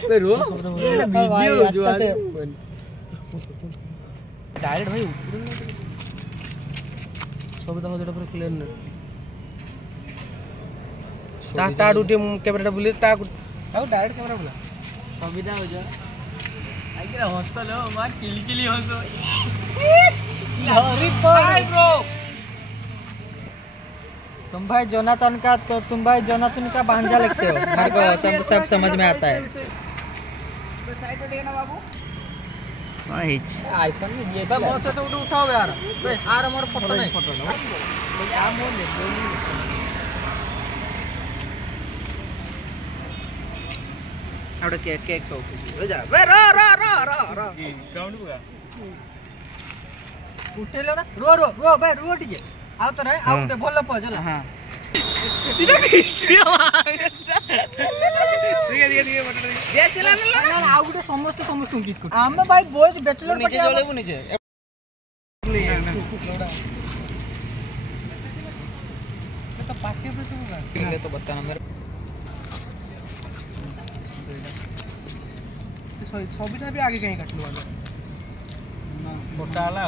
बे रो ये वीडियो जो आज डायरेक्ट भाई सब देखो जेटा पूरा क्लियर न ता डूटी कैमरा बुले ता डायरेक्ट कैमरा बुला सुविधा हो जा आइरा हंसलो मार किलकिली हंसो अरे भाई ब्रो तुम भाई जोनाथन का तो तुम भाई जोनाथन का भांजा लगते हो मेरे को सब समझ में आता है साइड पे देखना बाबू हां हिच आईफोन में ये बे मोर से तो उठाओ यार बे आर मोर फोटो नहीं फोटो क्या मोर ले आउट केक केक सो हो जा बे रो काउंट पूरा उठेलो ना रो बे रो टिके आउ तो रे आउ ते भलो प चला हां इटा हिस्ट्री दिए फोटो देसिला ना आउ गुटे समस्त किस कर हम भाई बॉयज बैचलर नीचे चलेबो नीचे तो पार्टी पे सब ले तो बताना मेरे सबिता भी आगे कहीं काटलो वाला मोटा ला